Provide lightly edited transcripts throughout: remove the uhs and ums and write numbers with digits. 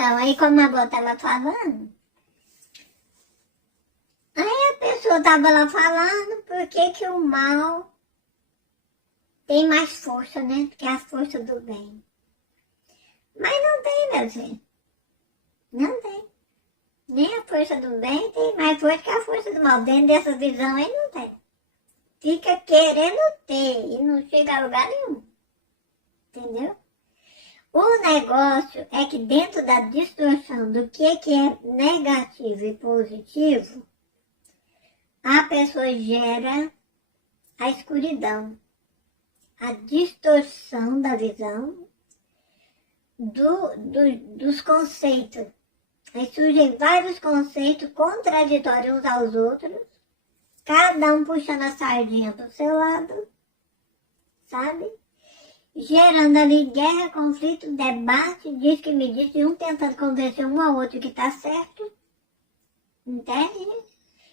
Então, aí como a avó estava falando, aí a pessoa estava lá falando por que o mal tem mais força, né? Do que a força do bem. Mas não tem, meu filho. Não tem. Nem a força do bem tem mais força que a força do mal. Dentro dessa visão aí não tem. Fica querendo ter e não chega a lugar nenhum. Entendeu? O negócio é que dentro da distorção do que é negativo e positivo, a pessoa gera a escuridão, a distorção da visão dos conceitos. Aí surgem vários conceitos contraditórios uns aos outros, cada um puxando a sardinha pro seu lado, sabe? Gerando ali guerra, conflito, debate, diz que me diz, um tentando convencer um ao outro que tá certo, entende?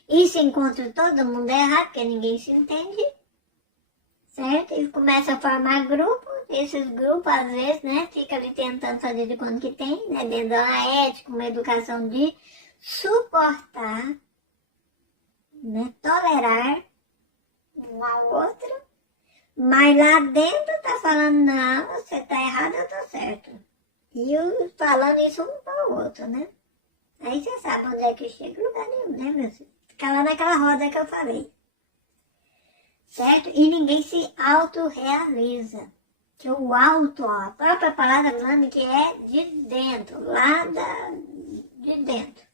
E se encontra todo mundo errado, porque ninguém se entende, certo? E começa a formar grupos, esses grupos às vezes, né, fica ali tentando fazer de quanto que tem, né, dentro da ética, uma educação de suportar, né, tolerar um ao outro, mas lá dentro tá falando, não, você tá errado, eu tô certo. E eu falando isso um para o outro, né? Aí você sabe onde é que chega, lugar nenhum, né, meu filho? Fica lá naquela roda que eu falei. Certo? E ninguém se autorrealiza. Que o auto, ó, a própria palavra falando que é de dentro, de dentro.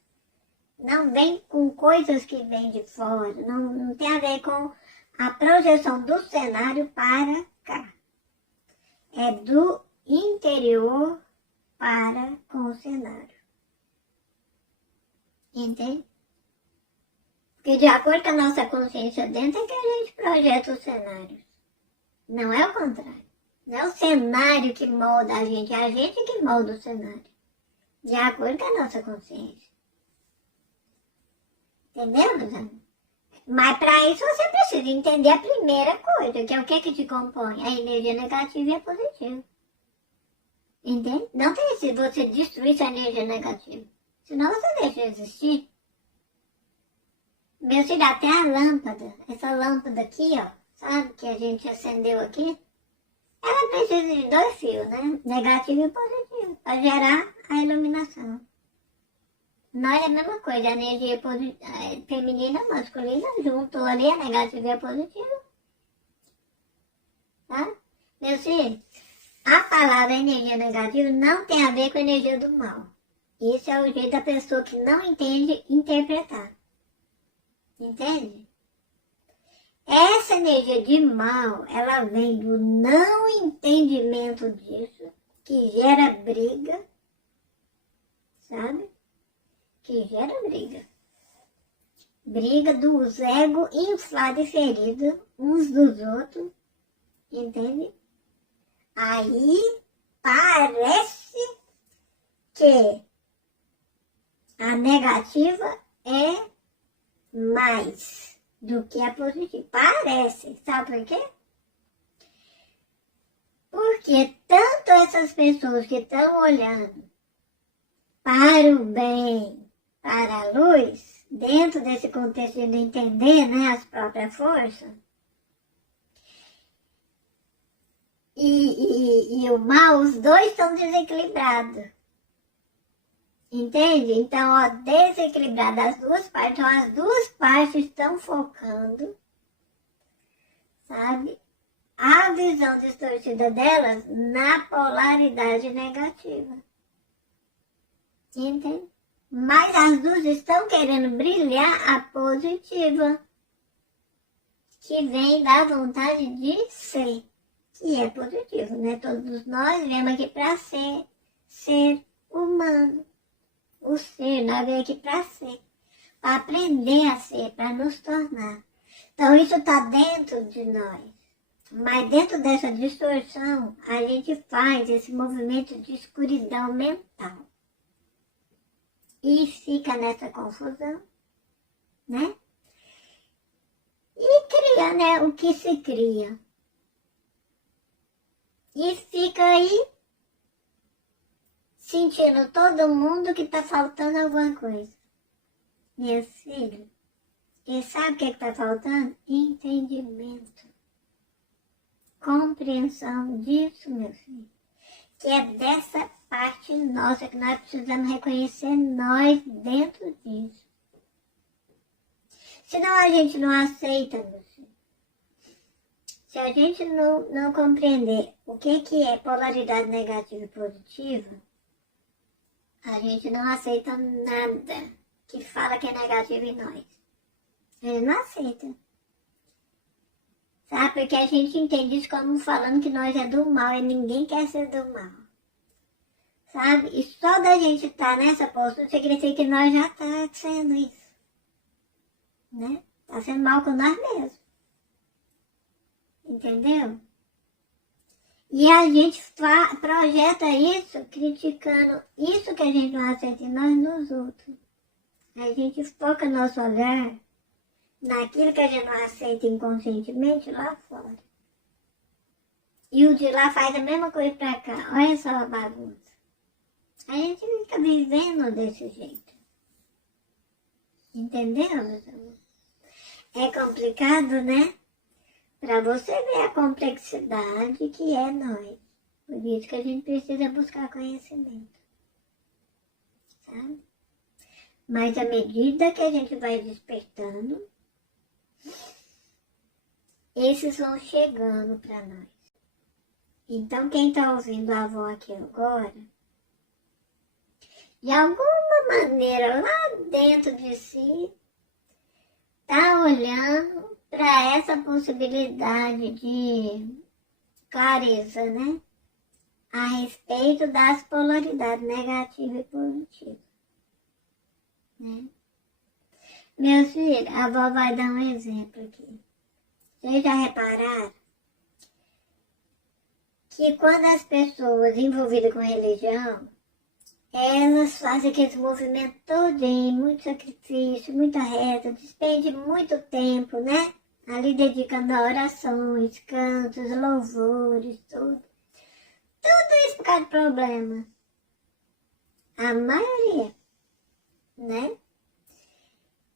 Não vem com coisas que vêm de fora, não tem a ver com a projeção do cenário para cá. É do interior para com o cenário. Entende? Porque de acordo com a nossa consciência dentro é que a gente projeta os cenários. Não é o contrário. Não é o cenário que molda a gente que molda o cenário. De acordo com a nossa consciência. Entendeu, meus amigos? Mas para isso você precisa entender a primeira coisa, que é o que te compõe. A energia negativa e a positiva. Entende? Não tem se você destruir sua energia negativa. Senão você deixa de existir. Meu filho, até a lâmpada, essa lâmpada aqui, ó, sabe, que a gente acendeu aqui, ela precisa de 2 fios, né? Negativo e positivo, para gerar a iluminação. Nós é a mesma coisa, a energia feminina e masculina juntou ali a negativa e a positiva. Tá? Meu filho, a palavra energia negativa não tem a ver com a energia do mal. Isso é o jeito da pessoa que não entende interpretar. Entende? Essa energia de mal, ela vem do não entendimento disso, que gera briga, sabe? Que gera briga. Briga dos egos inflados e feridos uns dos outros, entende? Aí parece que a negativa é mais do que a positiva. Parece, sabe por quê? Porque tanto essas pessoas que estão olhando para o bem, para a luz, dentro desse contexto de não entender, né, as próprias forças, e o mal, os dois estão desequilibrados. Entende? Então, ó, desequilibrado as duas partes. Então, as duas partes estão focando, sabe? A visão distorcida delas na polaridade negativa. Entende? Mas as duas estão querendo brilhar a positiva, que vem da vontade de ser, que é positivo, né? Todos nós viemos aqui para ser humano. O ser, nós viemos aqui para ser, para aprender a ser, para nos tornar. Então isso está dentro de nós. Mas dentro dessa distorção, a gente faz esse movimento de escuridão mental. E fica nessa confusão, né? E cria, né? O que se cria. E fica aí sentindo todo mundo que tá faltando alguma coisa. Minhas filhas, e sabe o que está faltando? Entendimento. Compreensão disso, meu filho. Que é dessa parte nossa que nós precisamos reconhecer nós dentro disso. Senão a gente não aceita, meu filho. Se a gente não compreender o que é polaridade negativa e positiva, a gente não aceita nada que fala que é negativo em nós. A gente não aceita. Sabe? Porque a gente entende isso como falando que nós é do mal e ninguém quer ser do mal. Sabe? E só da gente estar nessa postura significa que nós já está sendo isso. Né? Está sendo mal com nós mesmos. Entendeu? E a gente projeta isso criticando isso que a gente não aceita em nós nos outros. A gente foca nosso olhar naquilo que a gente não aceita inconscientemente lá fora. E o de lá faz a mesma coisa pra cá. Olha só a bagunça. A gente fica vivendo desse jeito. Entendeu, meus amores? É complicado, né? Pra você ver a complexidade que é nós. Por isso que a gente precisa buscar conhecimento. Sabe? Mas à medida que a gente vai despertando, esses vão chegando para nós. Então, quem está ouvindo a avó aqui agora, de alguma maneira, lá dentro de si, está olhando para essa possibilidade de clareza, né? A respeito das polaridades negativa e positiva. Né? Meus filhos, a avó vai dar um exemplo aqui. Vocês já repararam que quando as pessoas envolvidas com religião, elas fazem aquele movimento todinho, muito sacrifício, muita reza, despende muito tempo, né? Ali dedicando a orações, cantos, louvores, tudo. Tudo isso por causa de problema. A maioria, né?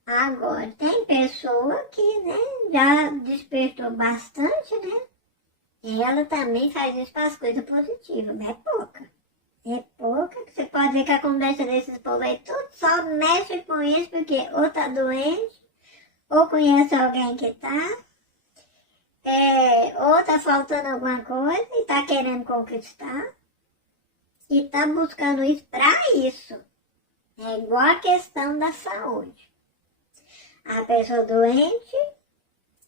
Agora, tem pessoa que, né, já despertou bastante, né? E ela também faz isso para as coisas positivas, mas é pouca. É pouca, que você pode ver que a conversa desses povos aí tudo só mexe com isso porque ou tá doente, ou conhece alguém que tá, ou tá faltando alguma coisa e tá querendo conquistar, e tá buscando isso para isso. É igual a questão da saúde. A pessoa doente,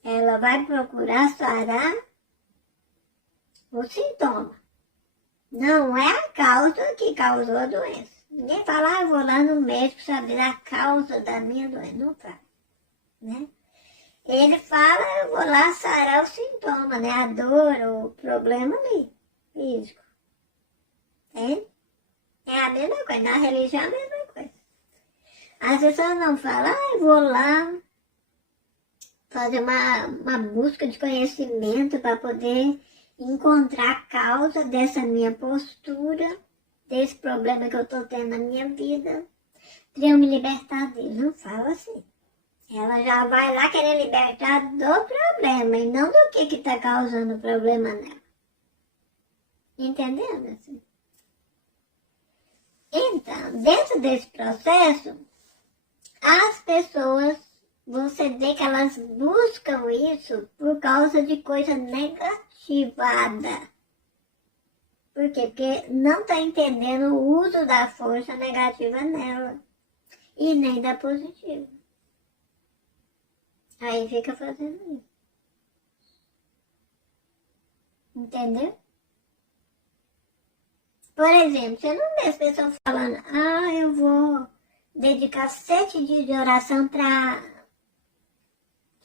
ela vai procurar sarar o sintoma. Não é a causa que causou a doença. Ninguém fala, eu vou lá no médico saber a causa da minha doença. Não fala, né? Ele fala, eu vou lá sarar o sintoma, né? A dor, o problema ali, físico. É a mesma coisa, na religião é a mesma coisa. As pessoas não falam, eu vou lá fazer uma busca de conhecimento para poder encontrar a causa dessa minha postura, desse problema que eu estou tendo na minha vida, para eu me libertar dele. Não fala assim. Ela já vai lá querer libertar do problema e não do que está causando o problema nela. Entendeu, meu filho? Então, dentro desse processo, as pessoas, você vê que elas buscam isso por causa de coisa negativada. Por quê? Porque não está entendendo o uso da força negativa nela e nem da positiva. Aí fica fazendo isso. Entendeu? Por exemplo, você não vê as pessoas falando, eu vou dedicar 7 dias de oração para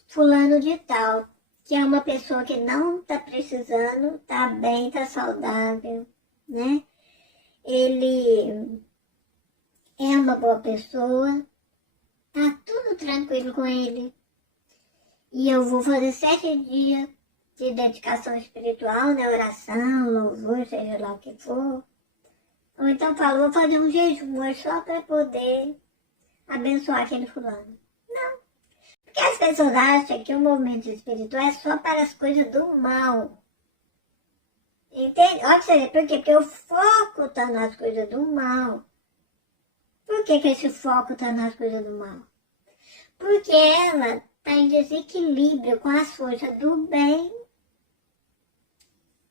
fulano de tal, que é uma pessoa que não está precisando, está bem, está saudável, né? Ele é uma boa pessoa, tá tudo tranquilo com ele. E eu vou fazer 7 dias de dedicação espiritual, né? Oração, louvor, seja lá o que for. Ou então fala, vou fazer um jejum hoje só para poder abençoar aquele fulano. Não. Porque as pessoas acham que o movimento espiritual é só para as coisas do mal. Entende? Olha pra você ver, por quê? Porque o foco está nas coisas do mal. Por que esse foco está nas coisas do mal? Porque ela está em desequilíbrio com as forças do bem,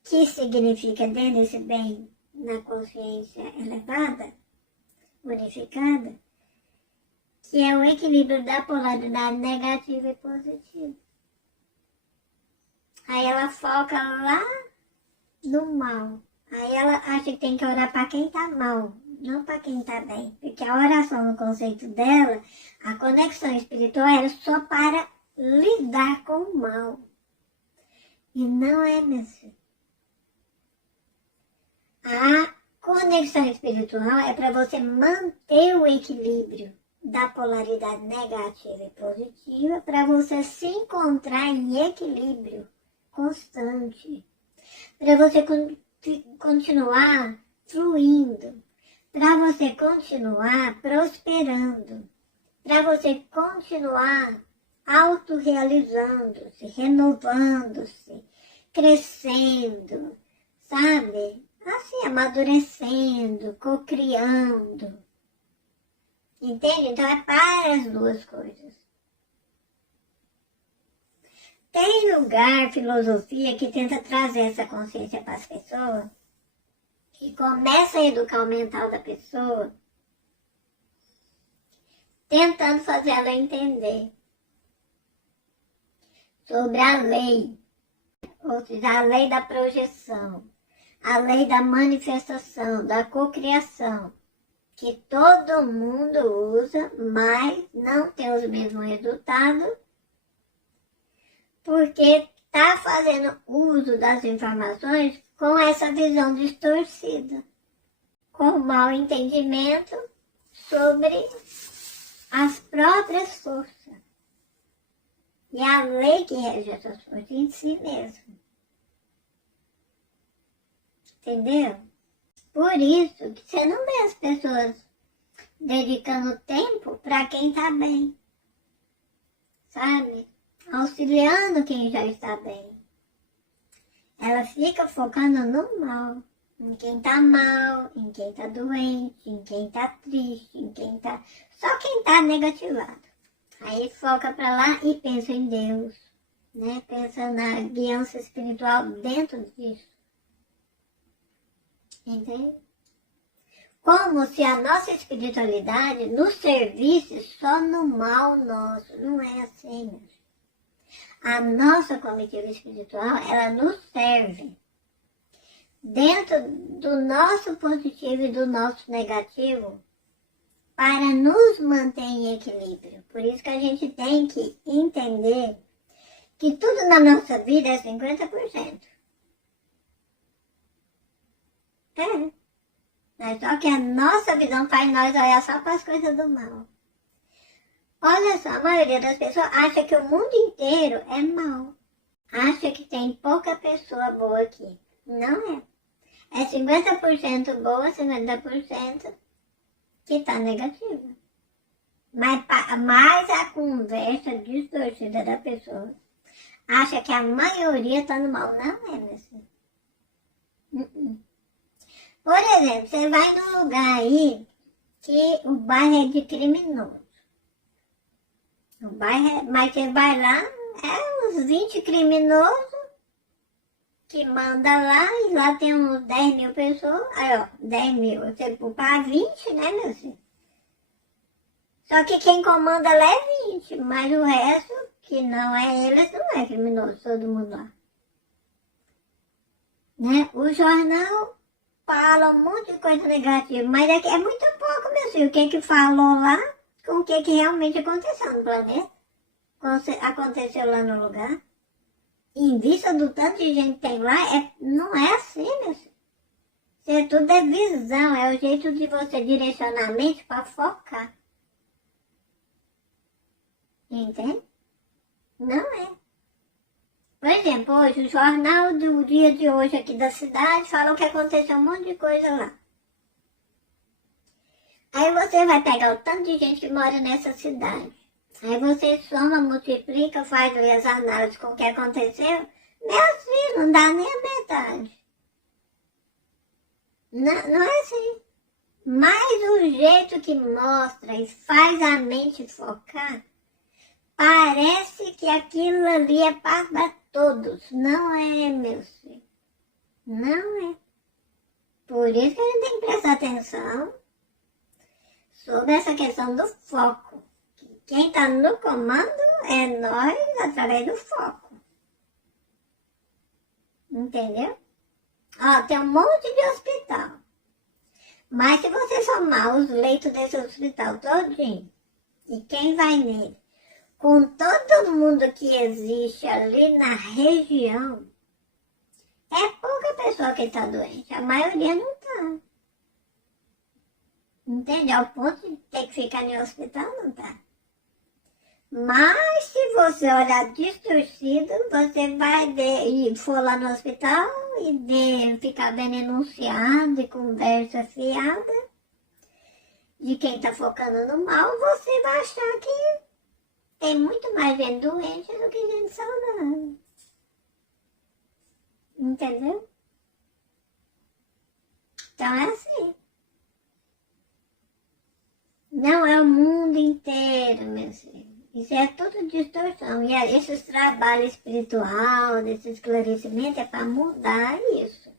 que significa dentro desse bem, na consciência elevada, unificada, que é o equilíbrio da polaridade negativa e positiva. Aí ela foca lá no mal. Aí ela acha que tem que orar para quem está mal, não para quem está bem. Porque a oração, no conceito dela, a conexão espiritual era só para lidar com o mal. E não é, meu filho. A conexão espiritual é para você manter o equilíbrio da polaridade negativa e positiva, para você se encontrar em equilíbrio constante, para você continuar fluindo, para você continuar prosperando, para você continuar autorrealizando-se, renovando-se, crescendo, sabe? Assim, amadurecendo, cocriando. Entende? Então é para as duas coisas. Tem lugar, filosofia, que tenta trazer essa consciência para as pessoas, que começa a educar o mental da pessoa, tentando fazer ela entender sobre a lei, ou seja, a lei da projeção, a lei da manifestação, da cocriação, que todo mundo usa, mas não tem os mesmos resultados, porque está fazendo uso das informações com essa visão distorcida, com mau entendimento sobre as próprias forças e a lei que rege essas forças em si mesmo. Entendeu? Por isso que você não vê as pessoas dedicando tempo para quem está bem, sabe? Auxiliando quem já está bem. Ela fica focando no mal, em quem está mal, em quem está doente, em quem está triste, em quem está... Só quem está negativado. Aí foca para lá e pensa em Deus, né? Pensa na guiança espiritual dentro disso. Entende? Como se a nossa espiritualidade nos servisse só no mal nosso. Não é assim, meu filho. A nossa comitiva espiritual, ela nos serve dentro do nosso positivo e do nosso negativo para nos manter em equilíbrio. Por isso que a gente tem que entender que tudo na nossa vida é 50%. É. Mas só que a nossa visão faz nós olhar só para as coisas do mal. Olha só, a maioria das pessoas acha que o mundo inteiro é mal. Acha que tem pouca pessoa boa aqui. Não é. É 50% boa, 50% que está negativa. Mas a conversa distorcida da pessoa acha que a maioria está no mal. Não é, meu filho. Por exemplo, você vai num lugar aí que o bairro é de criminoso. O bairro mas você vai lá, é uns 20 criminosos que manda lá, e lá tem uns 10 mil pessoas. Aí, ó, 10 mil, você para 20, né, meu filho? Só que quem comanda lá é 20, mas o resto, que não é eles, não é criminoso, todo mundo lá. Né? O jornal fala um monte de coisa negativa, mas é muito pouco, meu filho. O que falou lá com o que realmente aconteceu no planeta. Aconteceu lá no lugar. Em vista do tanto de gente que tem lá, não é assim, meu filho. Isso tudo é visão, é o jeito de você direcionar a mente para focar. Entende? Não é. Por exemplo, hoje, o jornal do dia de hoje aqui da cidade falou que aconteceu um monte de coisa lá. você vai pegar o tanto de gente que mora nessa cidade. Aí você soma, multiplica, faz as análises com o que aconteceu. Meu filho, não dá nem a metade. Não, não é assim. Mas o jeito que mostra e faz a mente focar, parece que aquilo ali é para todos. Não é, meu filho. Não é. Por isso que a gente tem que prestar atenção sobre essa questão do foco. Quem está no comando é nós através do foco. Entendeu? Ó, tem um monte de hospital. Mas se você somar os leitos desse hospital todinho, e quem vai nele, com todo mundo que existe ali na região, é pouca pessoa que está doente. A maioria não está. Entende? Ao ponto de ter que ficar no hospital, não está. Mas se você olhar distorcido, você vai e for lá no hospital e ficar vendo enunciado e conversa fiada de quem está focando no mal, você vai achar que tem muito mais gente doente do que gente saudável. Entendeu? Então é assim. Não é o mundo inteiro, meu filho. Isso é tudo distorção. E esses trabalhos espiritual, desse esclarecimento, é para mudar isso.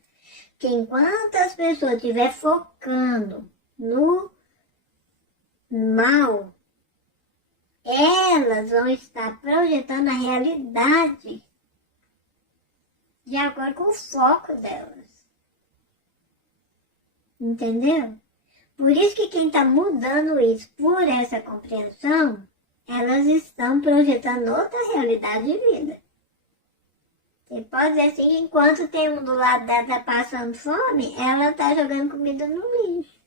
Que enquanto as pessoas estiverem focando no mal, elas vão estar projetando a realidade de acordo com o foco delas. Entendeu? Por isso que quem está mudando isso por essa compreensão, elas estão projetando outra realidade de vida. Você pode dizer assim, enquanto tem um do lado dela tá passando fome, ela está jogando comida no lixo.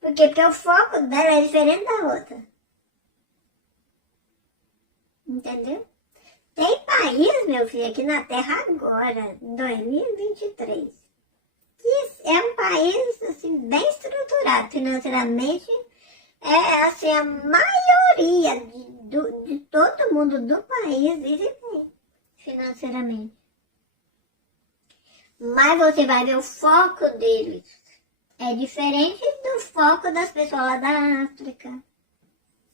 Por quê? Porque o foco dela é diferente da outra. Entendeu? Tem país, meu filho, aqui na Terra agora, em 2023, que é um país assim, bem estruturado financeiramente. É assim, a maioria de todo mundo do país vive bem financeiramente. Mas você vai ver o foco deles. É diferente do foco das pessoas lá da África,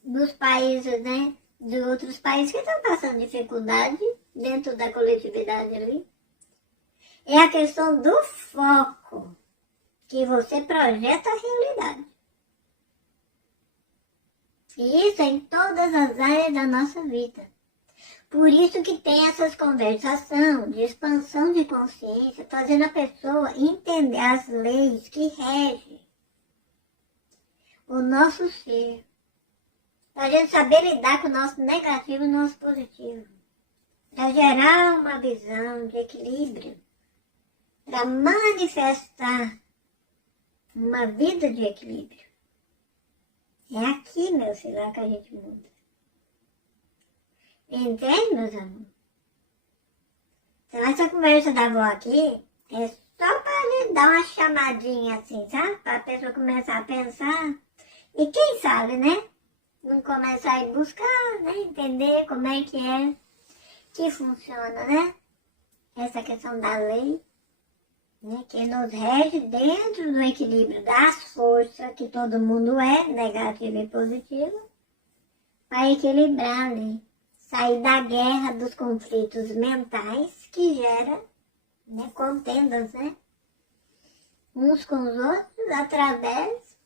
dos países, né? De outros países que estão passando dificuldade dentro da coletividade ali. É a questão do foco que você projeta a realidade. E isso é em todas as áreas da nossa vida. Por isso que tem essas conversações de expansão de consciência, fazendo a pessoa entender as leis que regem o nosso ser. Para a gente saber lidar com o nosso negativo e o nosso positivo. Para gerar uma visão de equilíbrio. Para manifestar uma vida de equilíbrio. É aqui, meu filho, que a gente muda. Entende, meus amores? Então, essa conversa da avó aqui é só para a gente dar uma chamadinha assim, sabe? Para a pessoa começar a pensar. E quem sabe, né? Não começar a buscar, né? Entender como é que funciona, né? Essa questão da lei, né? Que nos rege dentro do equilíbrio das forças, que todo mundo é, negativo e positivo, para equilibrar ali. Sair da guerra dos conflitos mentais que gera, né, contendas, né? Uns com os outros através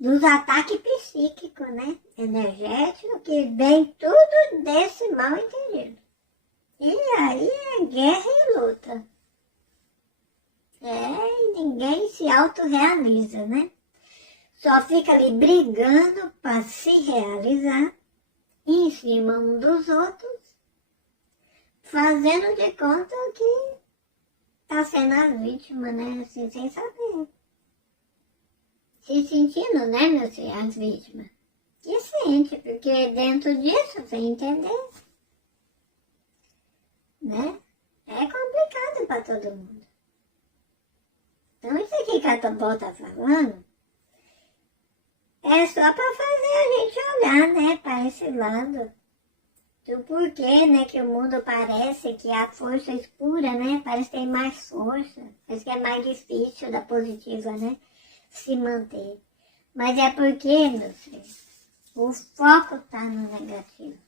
dos ataques psíquicos, né? Energéticos, que vem tudo desse mal entendido. E aí é guerra e luta. E ninguém se autorrealiza, né? Só fica ali brigando para se realizar em cima um dos outros, fazendo de conta que está sendo a vítima, né? Assim, sem saber. Se sentindo, né, meu filho, as vítimas. E sente, porque dentro disso, sem entender, né? É complicado para todo mundo. Então, isso aqui que a Tobó está falando é só para fazer a gente olhar, né, para esse lado. Do porquê, né, que o mundo parece que a força escura, né, parece que tem mais força. Parece que é mais difícil da positiva, né, se manter. Mas é porque, meu filho, o foco está no negativo.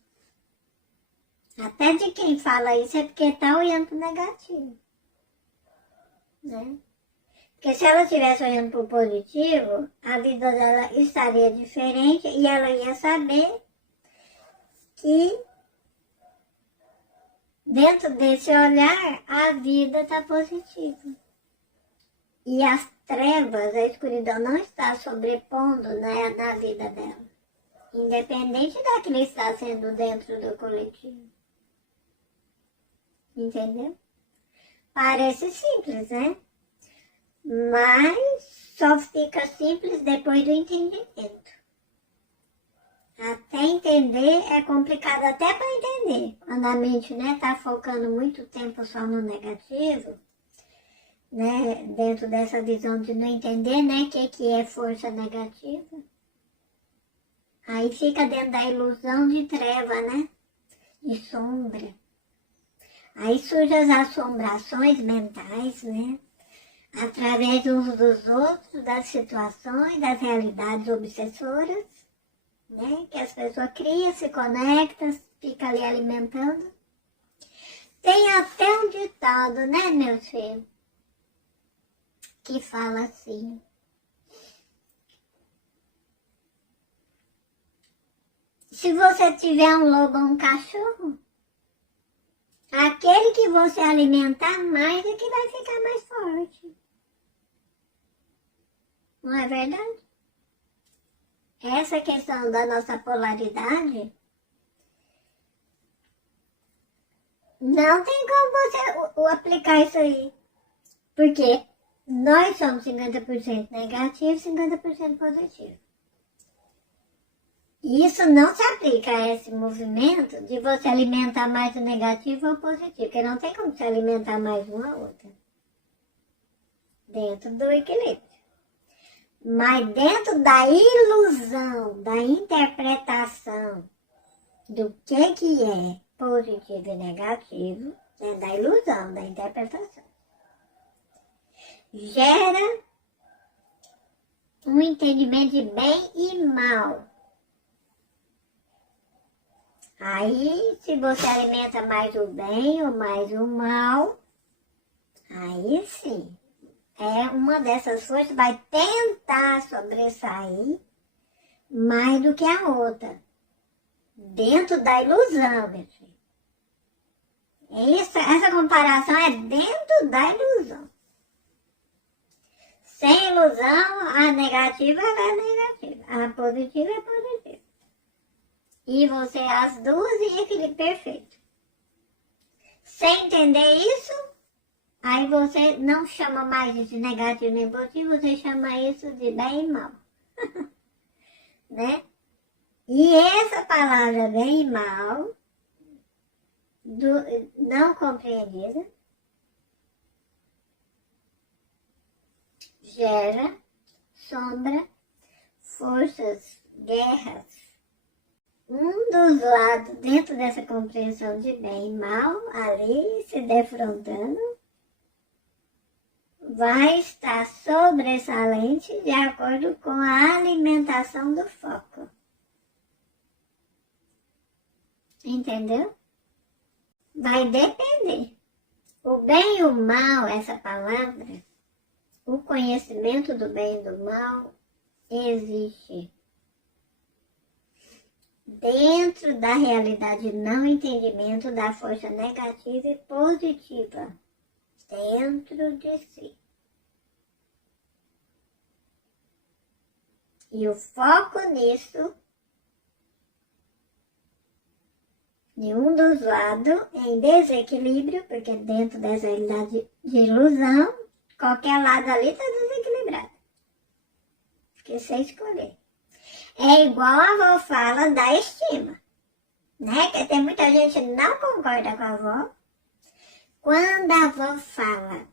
Até de quem fala isso é porque está olhando para o negativo, né? Porque se ela estivesse olhando para o positivo, a vida dela estaria diferente e ela ia saber que dentro desse olhar a vida está positiva. E as trevas, a escuridão não está sobrepondo, né, na vida dela. Independente daquilo que está sendo dentro do coletivo. Entendeu? Parece simples, né? Mas só fica simples depois do entendimento. Até entender é complicado até para entender. Quando a mente, né, tá focando muito tempo só no negativo, né, dentro dessa visão de não entender, né, o que é força negativa. Aí fica dentro da ilusão de treva, né, de sombra. Aí surgem as assombrações mentais, né, através uns dos outros, das situações, das realidades obsessoras, né, que as pessoas criam, se conectam, ficam ali alimentando. Tem até um ditado, né, meus filhos, que fala assim: se você tiver um lobo ou um cachorro, aquele que você alimentar mais é que vai ficar mais forte. Não é verdade? Essa questão da nossa polaridade, não tem como você aplicar isso aí. Porque nós somos 50% negativo e 50% positivo. E isso não se aplica a esse movimento de você alimentar mais o negativo ou o positivo, porque não tem como se alimentar mais uma ou outra. Dentro do equilíbrio. Mas dentro da ilusão, da interpretação do que é positivo e negativo, né, da ilusão, da interpretação, gera um entendimento de bem e mal. Aí, se você alimenta mais o bem ou mais o mal, aí sim, uma dessas forças vai tentar sobressair mais do que a outra, dentro da ilusão, meu filho. Essa comparação é dentro da ilusão. Sem ilusão, a negativa é negativa, a positiva é positiva. E você, as duas em equilíbrio perfeito. Sem entender isso, aí você não chama mais de negativo nem positivo, você chama isso de bem e mal. Né? E essa palavra bem e mal, não compreendida, gera sombra, forças, guerras. Um dos lados, dentro dessa compreensão de bem e mal, ali se defrontando, vai estar sobressalente de acordo com a alimentação do foco. Entendeu? Vai depender. O bem e o mal, essa palavra, o conhecimento do bem e do mal, existe dentro da realidade, não entendimento da força negativa e positiva dentro de si. E o foco nisso, de um dos lados, em desequilíbrio, porque dentro dessa realidade de ilusão, qualquer lado ali está desequilibrado. Porque você escolher. É igual a avó fala da estima, né? Que tem muita gente que não concorda com a avó. Quando a avó fala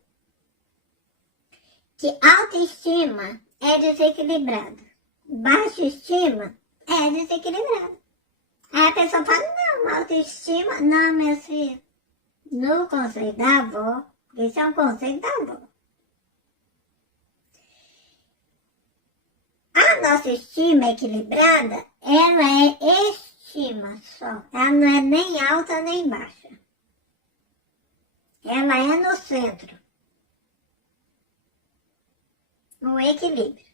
que autoestima é desequilibrada, baixa estima é desequilibrado. Aí a pessoa fala, não, autoestima, não, minha filha, no conceito da avó, isso é um conceito da avó. A nossa estima equilibrada, ela é estima só, ela não é nem alta nem baixa. Ela é no centro, no equilíbrio.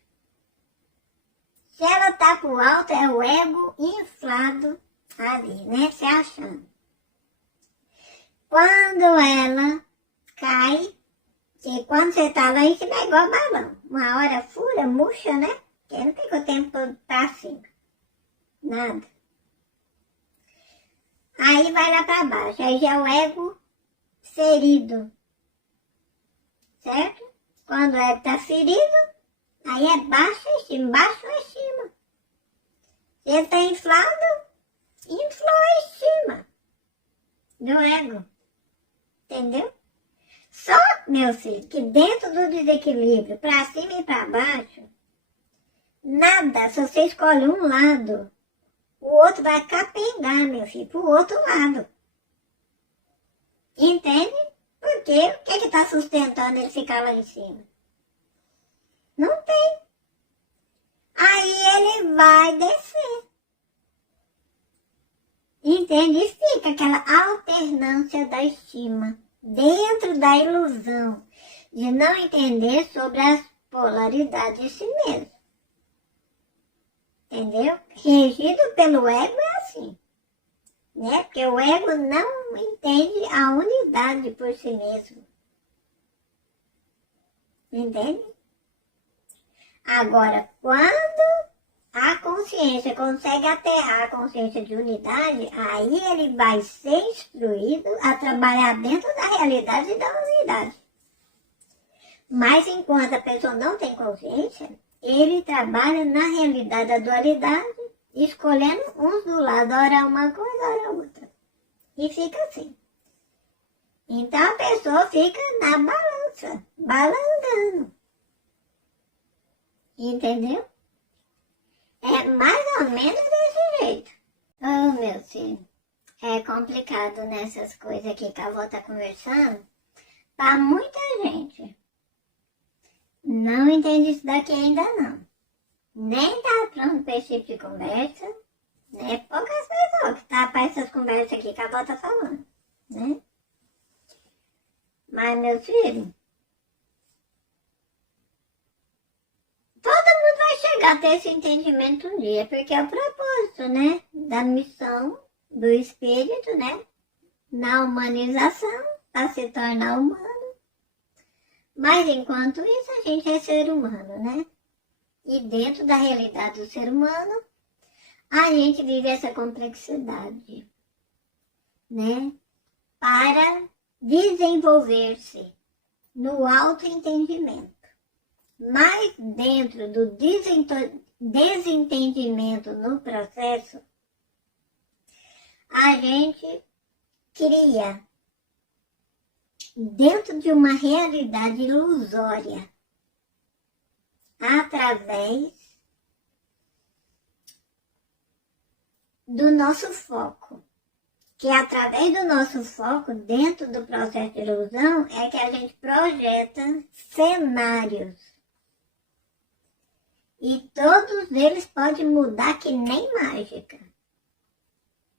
Se ela tá pro alto, é o ego inflado ali, né? Se achando. Quando ela cai, que quando você tá lá em cima é igual balão. Uma hora fura, murcha, né? Porque não fica o tempo todo pra cima. Nada. Aí vai lá pra baixo. Aí já é o ego ferido. Certo? Quando o ego tá ferido, aí é baixa estima, baixo estima. Se ele tá inflado, inflou a estima do ego. Entendeu? Só, meu filho, que dentro do desequilíbrio, pra cima e pra baixo, nada, se você escolhe um lado, o outro vai capengar, meu filho, pro outro lado. Entende? Porque o que que tá sustentando ele ficar lá em cima? Não tem. Aí ele vai descer. Entende? E fica aquela alternância da estima dentro da ilusão de não entender sobre as polaridades de si mesmo. Entendeu? Regido pelo ego é assim. Né? Porque o ego não entende a unidade por si mesmo. Entende? Agora, quando a consciência consegue aterrar a consciência de unidade, aí ele vai ser instruído a trabalhar dentro da realidade e da unidade. Mas enquanto a pessoa não tem consciência, ele trabalha na realidade da dualidade, escolhendo uns do lado, ora uma coisa, ora outra. E fica assim. Então a pessoa fica na balança, balançando. Entendeu? É mais ou menos desse jeito. Oh, meu filho, é complicado nessas coisas aqui que a avó tá conversando. Pra muita gente. Não entende isso daqui ainda não. Nem tá pronto pra esse tipo de conversa. Né? Poucas pessoas que tá pra essas conversas aqui que a avó tá falando. Né? Mas, meu filho, todo mundo vai chegar a ter esse entendimento um dia, porque é o propósito, né, da missão do espírito, né, na humanização, para se tornar humano. Mas enquanto isso, a gente é ser humano, né? E dentro da realidade do ser humano, a gente vive essa complexidade, né, para desenvolver-se no autoentendimento. Mas dentro do desentendimento no processo, a gente cria dentro de uma realidade ilusória, através do nosso foco. Que através do nosso foco, dentro do processo de ilusão, é que a gente projeta cenários. E todos eles podem mudar que nem mágica.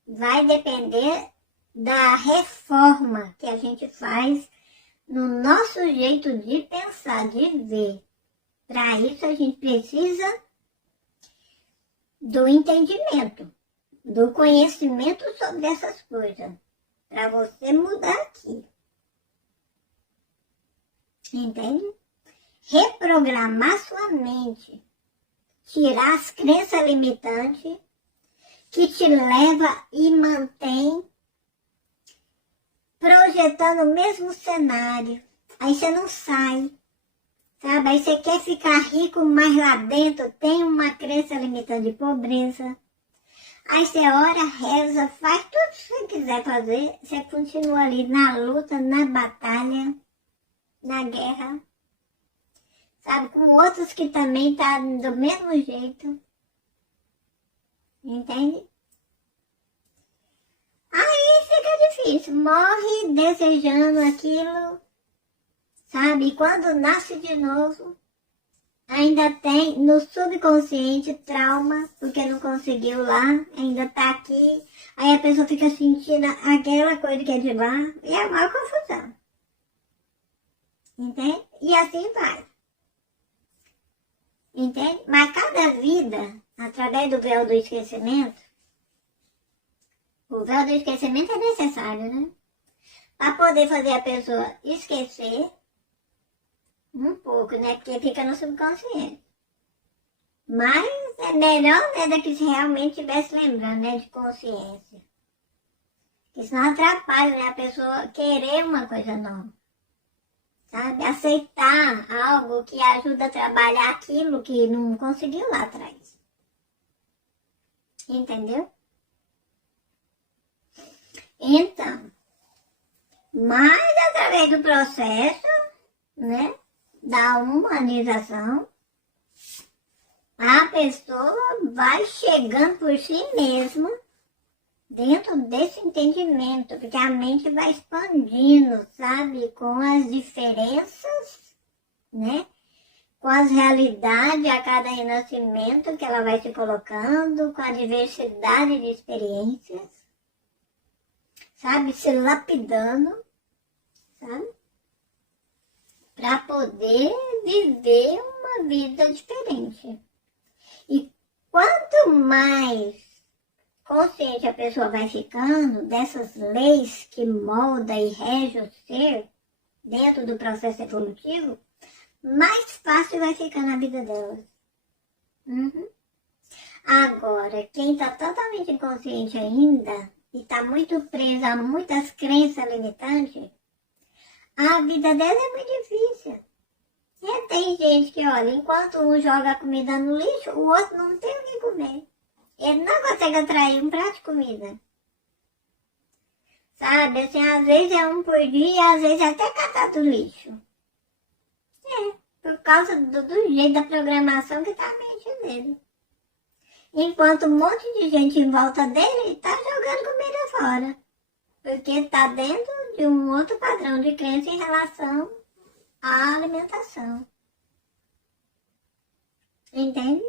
Vai depender da reforma que a gente faz no nosso jeito de pensar, de ver. Para isso a gente precisa do entendimento, do conhecimento sobre essas coisas. Para você mudar aqui. Entende? Reprogramar sua mente. Tirar as crenças limitantes que te leva e mantém projetando o mesmo cenário. Aí você não sai, sabe? Aí você quer ficar rico, mas lá dentro tem uma crença limitante de pobreza. Aí você ora, reza, faz tudo que você quiser fazer. Você continua ali na luta, na batalha, na guerra. Sabe, com outros que também tá do mesmo jeito. Entende? Aí fica difícil, morre desejando aquilo, sabe? E quando nasce de novo, ainda tem no subconsciente trauma, porque não conseguiu lá, ainda tá aqui. Aí a pessoa fica sentindo aquela coisa que é de lá, e é uma confusão. Entende? E assim vai. Entende? Mas cada vida, através do véu do esquecimento, o véu do esquecimento é necessário, né? Para poder fazer a pessoa esquecer um pouco, né? Porque fica no subconsciente. Mas é melhor, né, do que se realmente estivesse lembrando, né, de consciência. Porque senão atrapalha, né, a pessoa querer uma coisa nova. Sabe? Aceitar algo que ajuda a trabalhar aquilo que não conseguiu lá atrás. Entendeu? Então, mas através do processo, né, da humanização, a pessoa vai chegando por si mesma dentro desse entendimento, porque a mente vai expandindo, sabe, com as diferenças, né, com as realidades a cada renascimento que ela vai se colocando, com a diversidade de experiências, sabe, se lapidando, sabe, para poder viver uma vida diferente. E quanto mais consciente a pessoa vai ficando dessas leis que molda e rege o ser dentro do processo evolutivo, mais fácil vai ficando a vida delas. Agora, quem está totalmente inconsciente ainda e está muito preso a muitas crenças limitantes, a vida dela é muito difícil. E tem gente que, olha, enquanto um joga a comida no lixo, o outro não tem o que comer. Ele não consegue atrair um prato de comida. Sabe, assim, às vezes é um por dia, às vezes é até catar do lixo. Por causa do jeito da programação que tá a mente dele. Enquanto um monte de gente em volta dele tá jogando comida fora. Porque tá dentro de um outro padrão de crença em relação à alimentação. Entende?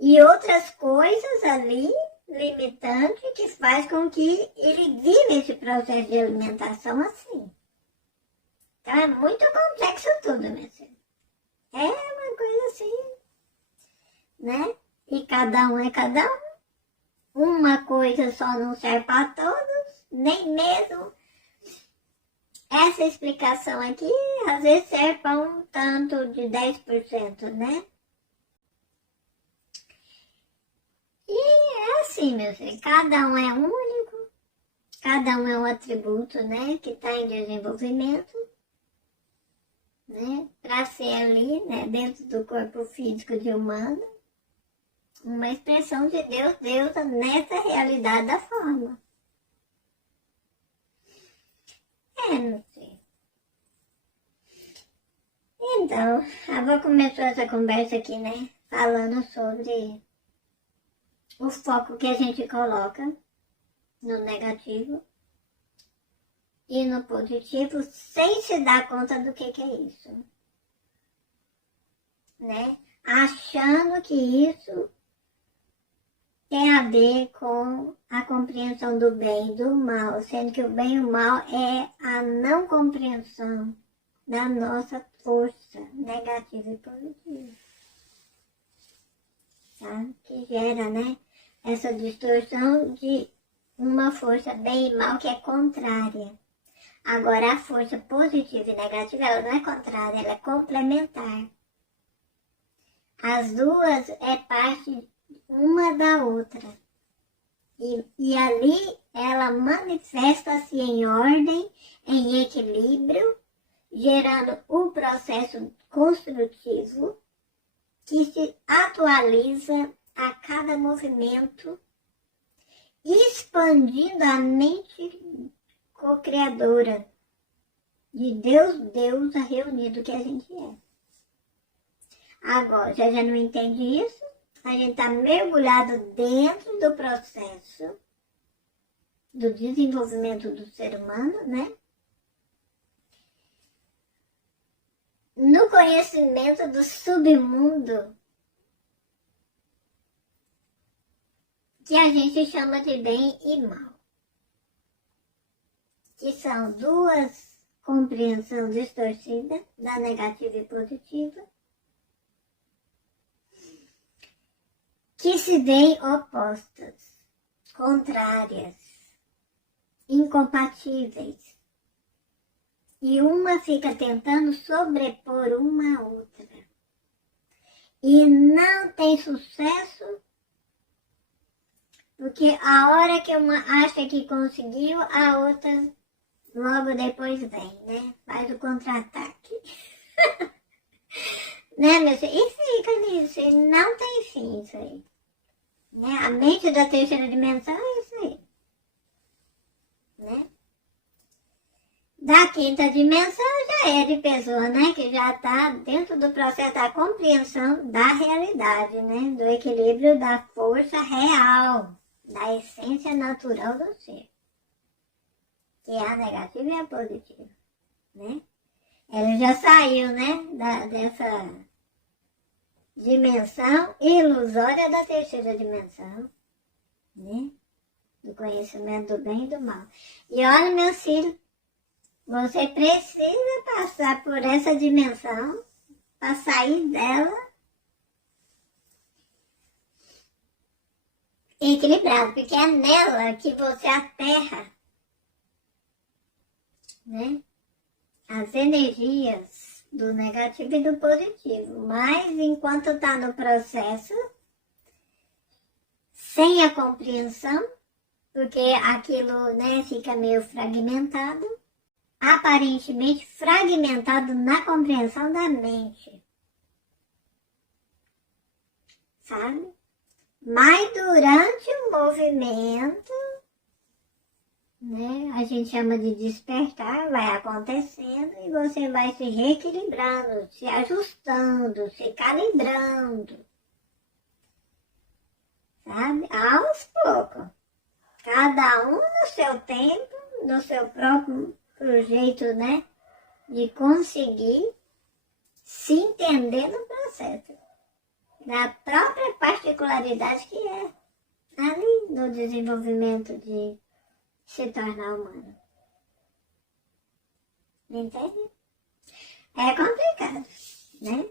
E outras coisas ali, limitantes, que faz com que ele viva esse processo de alimentação assim. Então é muito complexo tudo, meu filho. É uma coisa assim, né? E cada um é cada um. Uma coisa só não serve para todos, nem mesmo essa explicação aqui, às vezes serve para um tanto de 10%, né? E é assim, meu filho, cada um é único, cada um é um atributo, né, que está em desenvolvimento, né, para ser ali, né, dentro do corpo físico de humano, uma expressão de Deus, Deus nessa realidade da forma. Meu filho. Então, a avó começou essa conversa aqui, né, falando sobre o foco que a gente coloca no negativo e no positivo sem se dar conta do que é isso, né? Achando que isso tem a ver com a compreensão do bem e do mal, sendo que o bem e o mal é a não compreensão da nossa força negativa e positiva, tá? Que gera, né, essa distorção de uma força bem e mal que é contrária. Agora, a força positiva e negativa, ela não é contrária, ela é complementar. As duas é parte uma da outra. E ali ela manifesta-se em ordem, em equilíbrio, gerando um processo construtivo que se atualiza a cada movimento, expandindo a mente co-criadora de Deus reunido que a gente é. Agora, já não entende isso, A gente está mergulhado dentro do processo do desenvolvimento do ser humano, né? No conhecimento do submundo, que a gente chama de bem e mal, que são duas compreensões distorcidas da negativa e positiva, que se veem opostas, contrárias, incompatíveis. E uma fica tentando sobrepor uma a outra. E não tem sucesso, porque a hora que uma acha que conseguiu, a outra logo depois vem, né? Faz o contra-ataque. Né, meu filho? E fica nisso, e não tem fim isso aí. Né? A mente da terceira dimensão é isso aí. Né? Da quinta dimensão já é de pessoa, né? Que já está dentro do processo da compreensão da realidade, né? Do equilíbrio da força real, da essência natural do ser. Que é a negativa e a positiva, né? Ela já saiu, né? Dessa dimensão ilusória da terceira dimensão, né? Do conhecimento do bem e do mal. E olha, meu filho, você precisa passar por essa dimensão para sair dela equilibrado, porque é nela que você aterra, né? As energias do negativo e do positivo. Mas enquanto está no processo, sem a compreensão, porque aquilo, né, fica meio fragmentado, aparentemente fragmentado na compreensão da mente, sabe? Mas durante o movimento, né, a gente chama de despertar, vai acontecendo e você vai se reequilibrando, se ajustando, se calibrando, sabe? Aos poucos. Cada um no seu tempo, no seu próprio jeito, né, de conseguir se entender no processo, da própria particularidade que é ali no desenvolvimento de se tornar humano. Entende? É complicado, né?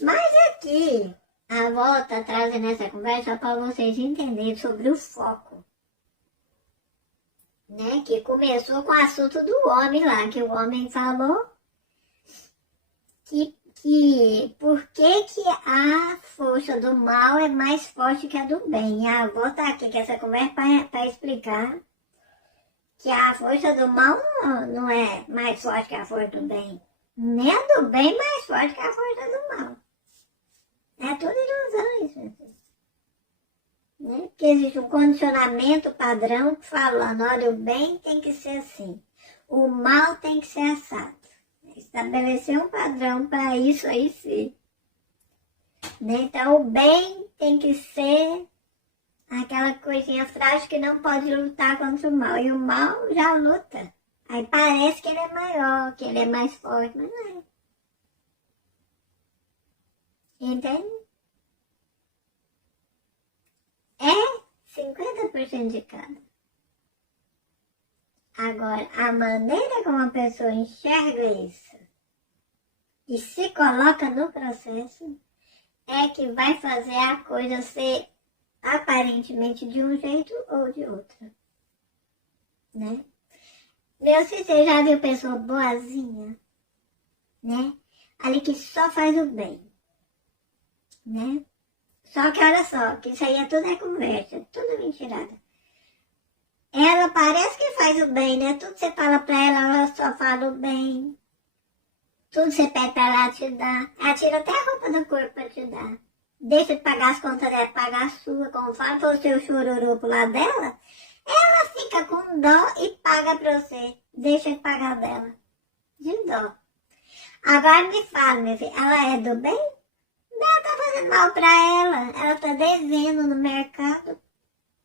Mas aqui, a avó está trazendo essa conversa para vocês entenderem sobre o foco. Né, que começou com o assunto do homem lá, que o homem falou que por que a força do mal é mais forte que a do bem. E a avó tá aqui com essa conversa para explicar que a força do mal não é mais forte que a força do bem. Nem a do bem mais forte que a força do mal. É tudo ilusão isso. Né? Porque existe um condicionamento padrão falando, olha, o bem tem que ser assim, o mal tem que ser assado. Estabelecer um padrão para isso aí sim. Né? Então o bem tem que ser aquela coisinha frágil que não pode lutar contra o mal. E o mal já luta. Aí parece que ele é maior, que ele é mais forte, mas não é. Entende? É 50% de cada. Agora, a maneira como a pessoa enxerga isso e se coloca no processo é que vai fazer a coisa ser aparentemente de um jeito ou de outro. Né? Você já viu pessoa boazinha? Né? Ali que só faz o bem. Né? Só que olha só, que isso aí é conversa, tudo mentirada. Ela parece que faz o bem, né? Tudo que você fala pra ela, ela só fala o bem. Tudo que você pede pra ela te dá. Ela tira até a roupa do corpo pra te dar. Deixa de pagar as contas dela, pagar a sua. Como fala for o seu chororô pro lado dela, ela fica com dó e paga pra você. Deixa de pagar dela. De dó. Agora me fala, meu filho, ela é do bem? Ela tá fazendo mal pra ela. Ela tá devendo no mercado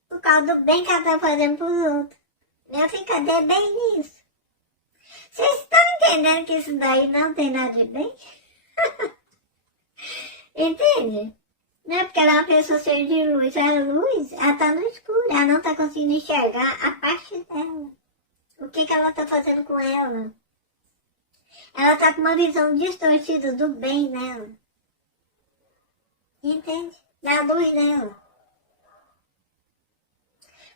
por causa do bem que ela tá fazendo pros outros. Minha filha, cadê bem nisso? Vocês estão entendendo que isso daí não tem nada de bem? Entende? Não é porque ela é uma pessoa cheia de luz. Ela tá no escuro. Ela não tá conseguindo enxergar a parte dela. O que ela tá fazendo com ela? Ela tá com uma visão distorcida do bem nela. Entende? Da luz nela.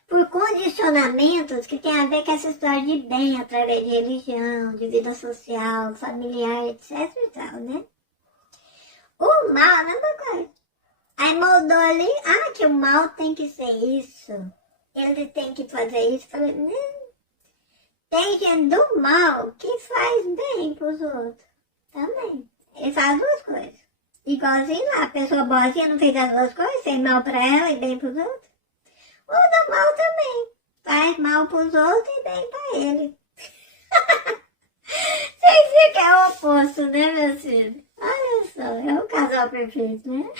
Por condicionamentos que tem a ver com essa história de bem, através de religião, de vida social, familiar, etc e tal, né? O mal é a mesma coisa. Aí moldou ali, que o mal tem que ser isso. Ele tem que fazer isso. Falei, não. Tem gente do mal que faz bem pros outros. Também. Ele faz duas coisas. Igualzinho lá, a pessoa boazinha não fez as duas coisas, fez mal pra ela e bem pros outros. O do mal também. Faz mal pros outros e bem pra ele. Vocês viram que é o oposto, né, meus filhos? Olha só, é um casal perfeito, né?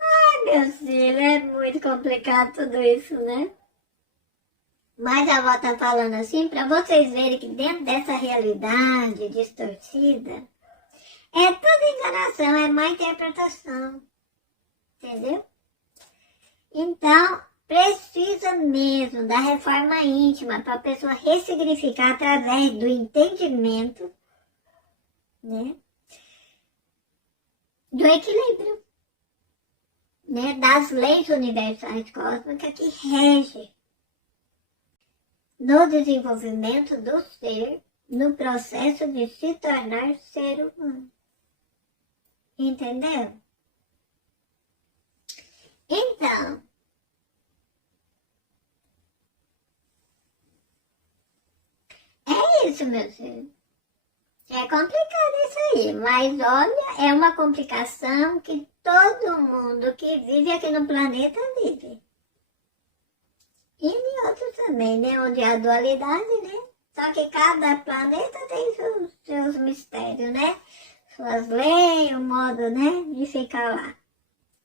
Ai, meus filhos, é muito complicado tudo isso, né? Mas a avó tá falando assim pra vocês verem que dentro dessa realidade distorcida, é tudo enganação, é má interpretação. Entendeu? Então, precisa mesmo da reforma íntima para a pessoa ressignificar através do entendimento, né? Do equilíbrio, né? Das leis universais cósmicas que regem no desenvolvimento do ser, no processo de se tornar ser humano. Entendeu? Então, é isso, meu filho. É complicado isso aí, mas olha, é uma complicação que todo mundo que vive aqui no planeta vive. E em outros também, né? Onde há dualidade, né? Só que cada planeta tem seus mistérios, né? Suas leis, o modo, né? De ficar lá.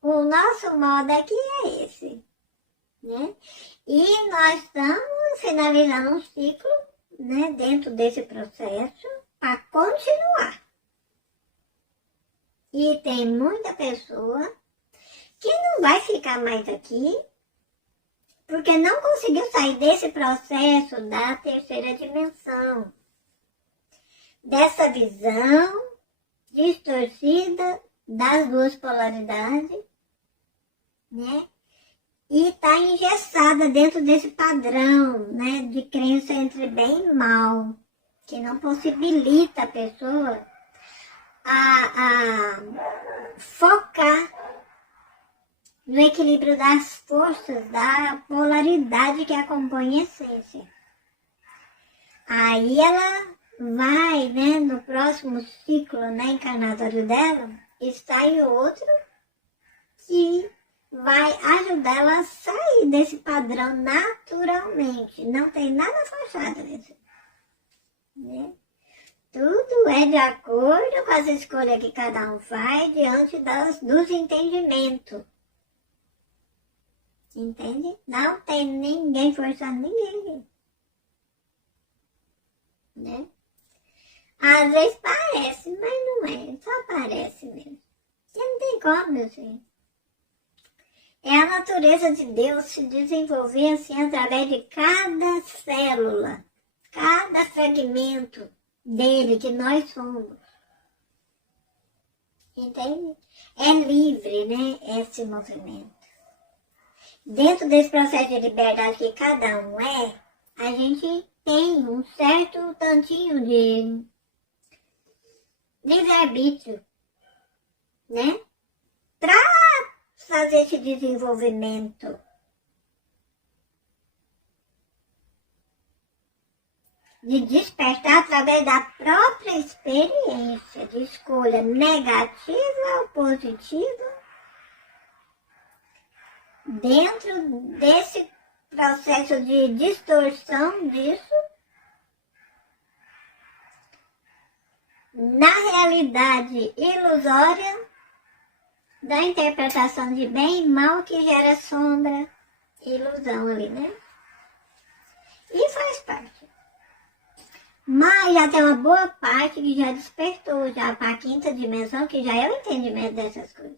O nosso modo aqui é esse, né? E nós estamos finalizando um ciclo, né? Dentro desse processo, para continuar. E tem muita pessoa que não vai ficar mais aqui, porque não conseguiu sair desse processo da terceira dimensão, dessa visão distorcida das duas polaridades, né? E está engessada dentro desse padrão, né, de crença entre bem e mal, que não possibilita a pessoa a focar no equilíbrio das forças, da polaridade que acompanha a essência. Aí ela vai, né, no próximo ciclo, né, encarnatório dela, está em outro que vai ajudar ela a sair desse padrão naturalmente. Não tem nada forçado nisso, né? Tudo é de acordo com as escolhas que cada um faz diante dos entendimentos. Entende? Não tem ninguém forçando ninguém. Né? Às vezes parece, mas não é. Só parece mesmo. E não tem como, meu filho. É a natureza de Deus se desenvolver assim através de cada célula, cada fragmento dele que nós somos. Entende? É livre, né, esse movimento. Dentro desse processo de liberdade que cada um é, a gente tem um certo tantinho de livre-arbítrio, né? Para fazer esse desenvolvimento. De despertar através da própria experiência de escolha negativa ou positiva dentro desse processo de distorção disso na realidade ilusória da interpretação de bem e mal que gera sombra e ilusão ali, né? E faz parte. Mas já tem uma boa parte que já despertou já para a quinta dimensão, que já é o entendimento dessas coisas.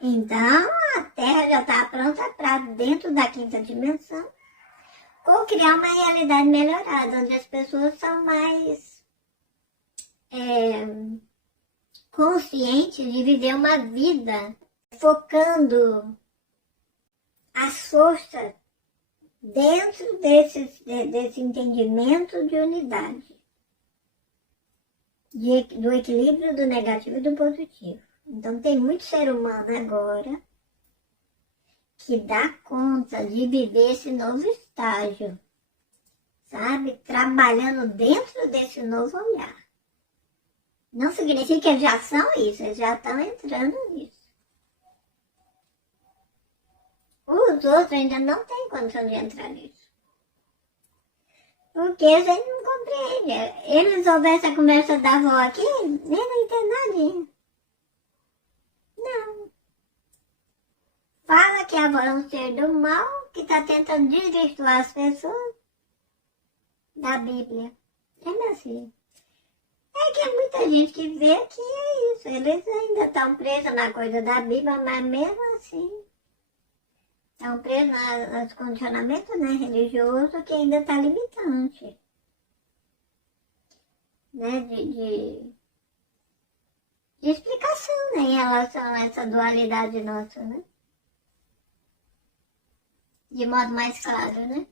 Então, a Terra já está pronta para, dentro da quinta dimensão, co-criar uma realidade melhorada, onde as pessoas são mais conscientes de viver uma vida focando as forças dentro desse entendimento de unidade, do equilíbrio do negativo e do positivo. Então tem muito ser humano agora que dá conta de viver esse novo estágio, sabe? Trabalhando dentro desse novo olhar. Não significa que eles já são isso, eles já estão entrando nisso. Os outros ainda não têm condição de entrar nisso. Porque eles ainda não compreendem. Eles ouvem essa conversa da avó aqui, nem não entendem nada. Não. Fala que a avó é um ser do mal que está tentando desvirtuar as pessoas da Bíblia. É meu filho. É que é muita gente que vê que é isso. Eles ainda estão presos na coisa da Bíblia, mas mesmo assim estão presos nos condicionamentos, né, religiosos que ainda está limitante. Né, de explicação, né, em relação a essa dualidade nossa, né? De modo mais claro, né?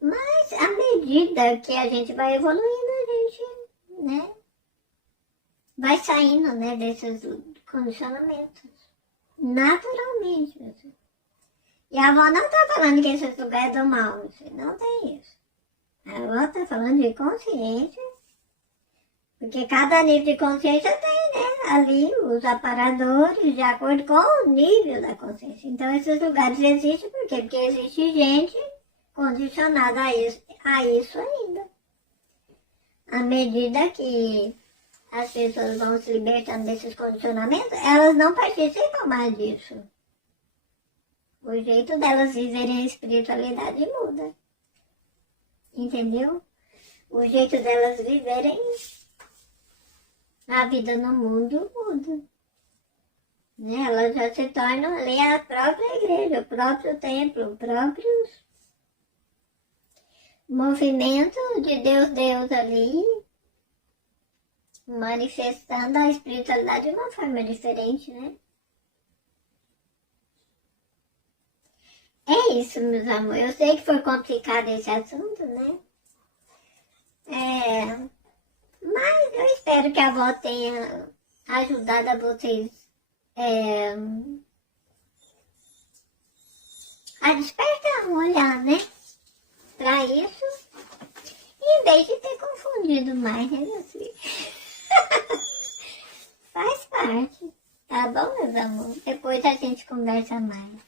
Mas à medida que a gente vai evoluindo, a gente, né, vai saindo, né, desses condicionamentos. Naturalmente, assim. E a avó não está falando que esse lugar é do mal, assim, não tem isso. A avó está falando de consciência, porque cada nível de consciência tem, né, ali os aparadores de acordo com o nível da consciência. Então esses lugares existem por quê? Porque existe gente condicionada a isso ainda. À medida que as pessoas vão se libertando desses condicionamentos, elas não participam mais disso. O jeito delas viverem a espiritualidade muda. Entendeu? O jeito delas viverem a vida no mundo muda. Né? Elas já se tornam ali a própria igreja, o próprio templo, os próprios movimentos de Deus ali, manifestando a espiritualidade de uma forma diferente, né? É isso, meus amores. Eu sei que foi complicado esse assunto, né? Mas eu espero que a avó tenha ajudado a vocês a despertar um olhar, né? Pra isso, em vez de ter confundido mais, né, meu filho? Faz parte, tá bom, meus amores? Depois a gente conversa mais.